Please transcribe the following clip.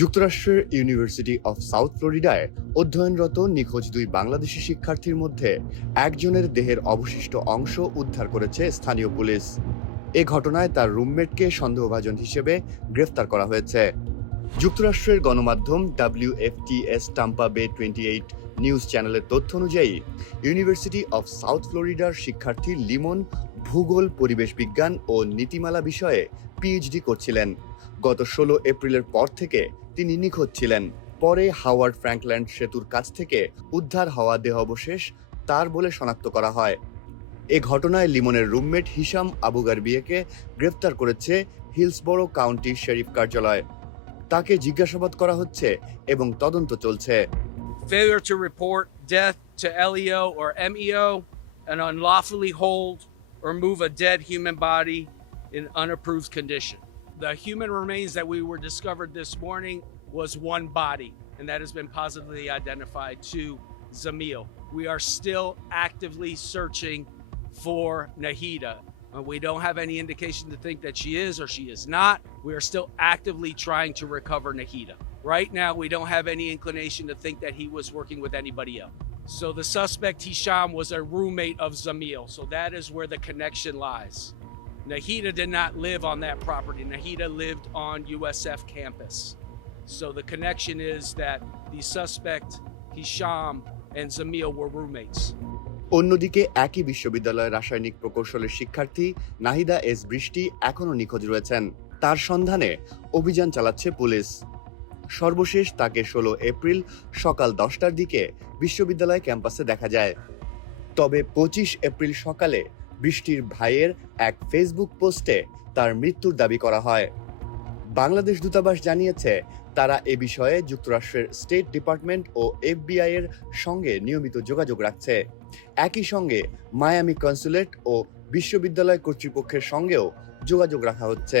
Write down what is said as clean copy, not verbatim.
যুক্তরাষ্ট্রের university of south ফ্লোরিডায় অধ্যয়নরত নিখোঁজ দুই বাংলাদেশি শিক্ষার্থীর মধ্যে একজনের দেহের অবশিষ্ট অংশ উদ্ধার করেছে স্থানীয় পুলিশ। এ ঘটনায় তার রুমমেটকে সন্দেহভাজন হিসেবে গ্রেফতার করা হয়েছে। যুক্তরাষ্ট্রের গণমাধ্যম WFTS টাম্পা বে 28 নিউজ চ্যানেলের তথ্য অনুযায়ী ইউনিভার্সিটি অফ সাউথ ফ্লোরিডার শিক্ষার্থী লিমন ভূগোল, পরিবেশ বিজ্ঞান ও নীতিমালা বিষয়ে পিএইচডি করছিলেন। গত 16 এপ্রিলের পর থেকে তিনি নিখোঁজ ছিলেন। পরে হাওয়ার্ড ফ্র্যাঙ্কল্যান্ড সেতুর কাছ থেকে উদ্ধার হওয়া দেহাবশেষ তার বলে শনাক্ত করা হয়। এ ঘটনায় লিমনের রুমমেট হিশাম আবু গারবিয়াকে গ্রেফতার করেছে হিলসবরো কাউন্টি শেরিফ কার্যালয়। তাকে জিজ্ঞাসাবাদ করা হচ্ছে এবং তদন্ত চলছে। Failure to report death to LEO or MEO and unlawfully hold or move a dead human body in unapproved condition. The human remains that we were discovered this morning was one body, and that has been positively identified to Zamil. We are still actively searching for Nahida. We don't have any indication to think that she is or she is not. We are still actively trying to recover Nahida. Right now, we don't have any inclination to think that he was working with anybody else. So the suspect, Hisham, was a roommate of Zamil. So that is where the connection lies. Nahida did not live on that property. Nahida lived on USF campus. So the connection is that the suspect, Hisham, and Zamil were roommates. অন্যদিকে একই বিশ্ববিদ্যালয়ের রাসায়নিক প্রকৌশলের শিক্ষার্থী Nahida S বৃষ্টি এখনও নিখোঁজ রয়েছেন। তার সন্ধানে অভিযান চালাচ্ছে পুলিশ। সর্বশেষ তাকে 16 এপ্রিল সকাল 10টার দিকে বিশ্ববিদ্যালয় ক্যাম্পাসে দেখা যায়। তবে 25 এপ্রিল সকালে বৃষ্টির ভাইয়ের এক ফেসবুক পোস্টে তার মৃত্যুর দাবি করা হয়। বাংলাদেশ দূতাবাস জানিয়েছে তারা এ বিষয়ে যুক্তরাষ্ট্রের স্টেট ডিপার্টমেন্ট ও FBI এর সঙ্গে নিয়মিত যোগাযোগ রাখছে। একই সঙ্গে মায়ামি কনসুলেট ও বিশ্ববিদ্যালয় কর্তৃপক্ষের সঙ্গেও যোগাযোগ রাখা হচ্ছে।